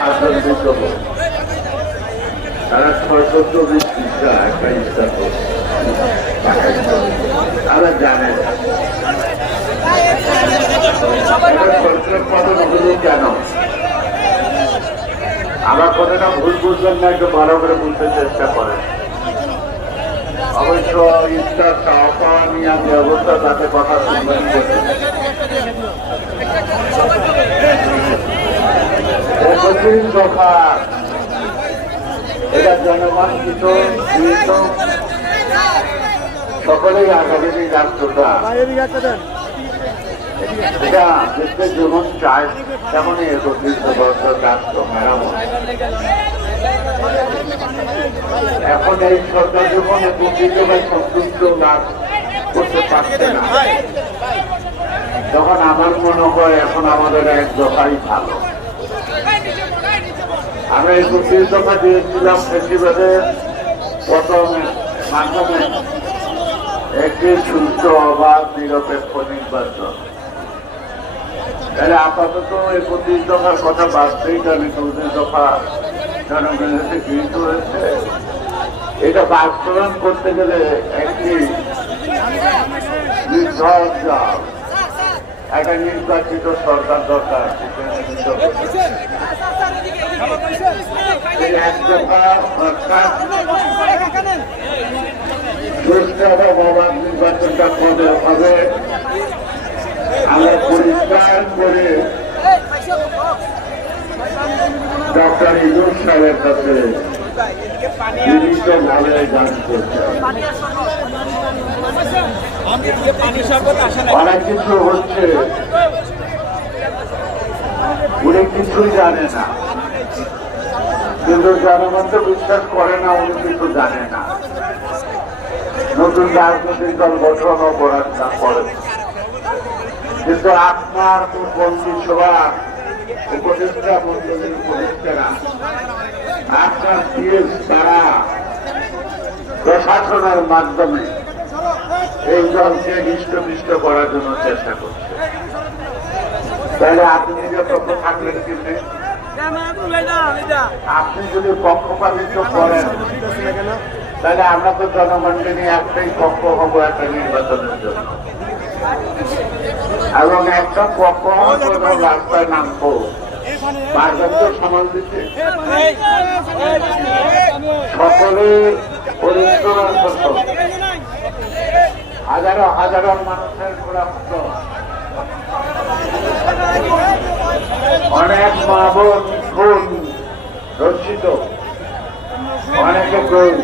তারা আমার কথাটা ভুল বুঝবেন না একটু ভালো করে বুঝতে চেষ্টা করেন অবশ্য ইস্তার চাওয়া নিয়ে আমি অবস্থা তাতে কথা শুনবেন একত্রিশ দফা এটা কিছু সকলেই আগামী এটা দেশের যেমন চায়, তেমনই একত্রিশ বছর রাষ্ট্র মেরামত। এখন এই সরকার যখন একত্রিত বা লাভ করতে পারছে না। তখন আমার মনে হয় এখন আমাদের এক দফাই ভালো। আমি একত্রিশ দফা দিয়েছিলাম ফেস্টিভ্যালের প্রথম, মাধ্যমে একটি সুস্থ অবাধ নিরপেক্ষ নির্বাচন। তাহলে আপাতত একত্রিশ দফার কথা বাঁচতেই কারণ চৌত্রিশ দফা জনগণের গৃহীত হয়েছে। এটা বাস্তবায়ন করতে গেলে একটি একটা নির্বাচিত সরকার দরকার। এক দফা সরকার সুস্থ এবং অবাধ নির্বাচনটা কবে হবে আমরা পরিষ্কার করে ডক্টর ইজুর সাহেবের কাছে বিভিন্নভাবে জানতে পানি আসে না অনেক কিছু হচ্ছে। উনি কিছুই জানে না। কিন্তু জনগণ তো বিশ্বাস করে না, উনি কিন্তু জানে না। নতুন রাজনৈতিক দল গঠনও করার না করে কিন্তু আপনার মন্ত্রিসভা উপদেষ্টা মন্ডলীর উপদেষ্টারা, আপনার পিএস তারা, প্রশাসনের মাধ্যমে এই দলকে হৃষ্টপিষ্ট করার জন্য চেষ্টা করছে। তাহলে আপনি যত থাকলেন কিন্তু আপনি যদি পক্ষপাতিত্ব করেন, তাহলে আমরা তো জনগণকে নিয়ে একটাই পক্ষ হব একটা নির্বাচনের জন্য। এবং একটা পক্ষ রাস্তায় নামবো। ফসল হাজারো হাজারো মানুষের গোড়ামুক্ত অনেক মা বোন খুন রক্ষিত অনেকে খুন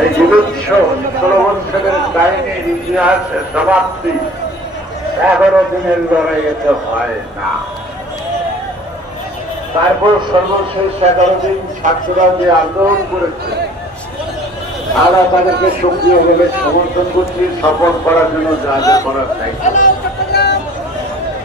এই বিলুচ্ছ ষোলো বছরের কাহিনীর ইতিহাসের সমাপ্তি এগারো দিনের লড়াইয়েতে হয় না। তারপর সর্বশেষ এগারো দিন ছাত্ররা যে আন্দোলন করেছে। আমরা তাদেরকে সক্রিয় ভাবে সমর্থন করছি, সফল করার জন্য যা যা করার দায়িত্ব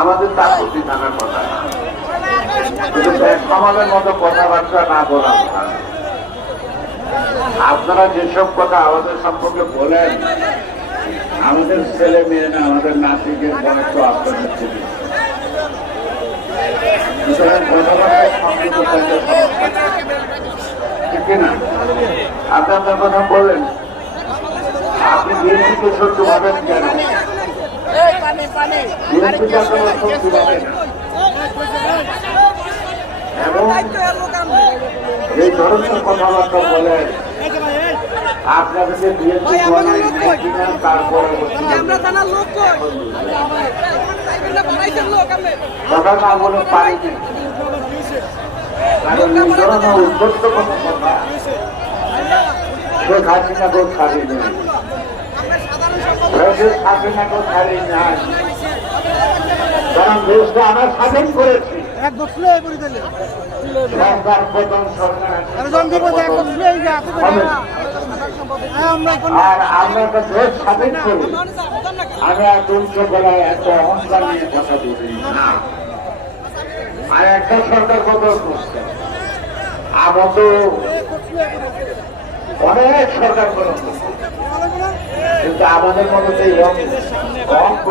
আমাদের তার প্রতি থাকার কথা। সমাজের মতো কথাবার্তা না বলা আপনারা যেসব কথা আমাদের সম্পর্কে বলেন, আমাদের ছেলে মেয়ে না, আমাদের নাতিদের বয়স তো আপনাদের ছেলে আপনার কথা বলেন। আপনি বিএনপিকে সহ্য পাবেন কেন বিএনপিকে আপনারা সহ্য পাবেন এবং এই ধরনের কথাবার্তা বলেন আপনাদেরকে বিএনপি তারপরে কথা না বলে পারি কারণ এই ধরনের উদ্যত্ত কোনো কথা শেখ হাসিনাকেও ছাড়ি নেই শেখ হাসিনাকেও ছাড়ি নাই কারণ দেশটা আমরা স্বাধীন করেছি। এক বছর করে দিলে সরকার প্রধান সরকার। আর আমরা একটা দেশ স্বাধীন করি। আমি এত উচ্চ গলায় অহংকার নিয়ে কথা বলি আর একটা সরকার বদল করছে? আমরা তো অনেক সরকার বদল করছে। কিন্তু আমাদের মধ্যে এই অঙ্ক অঙ্ক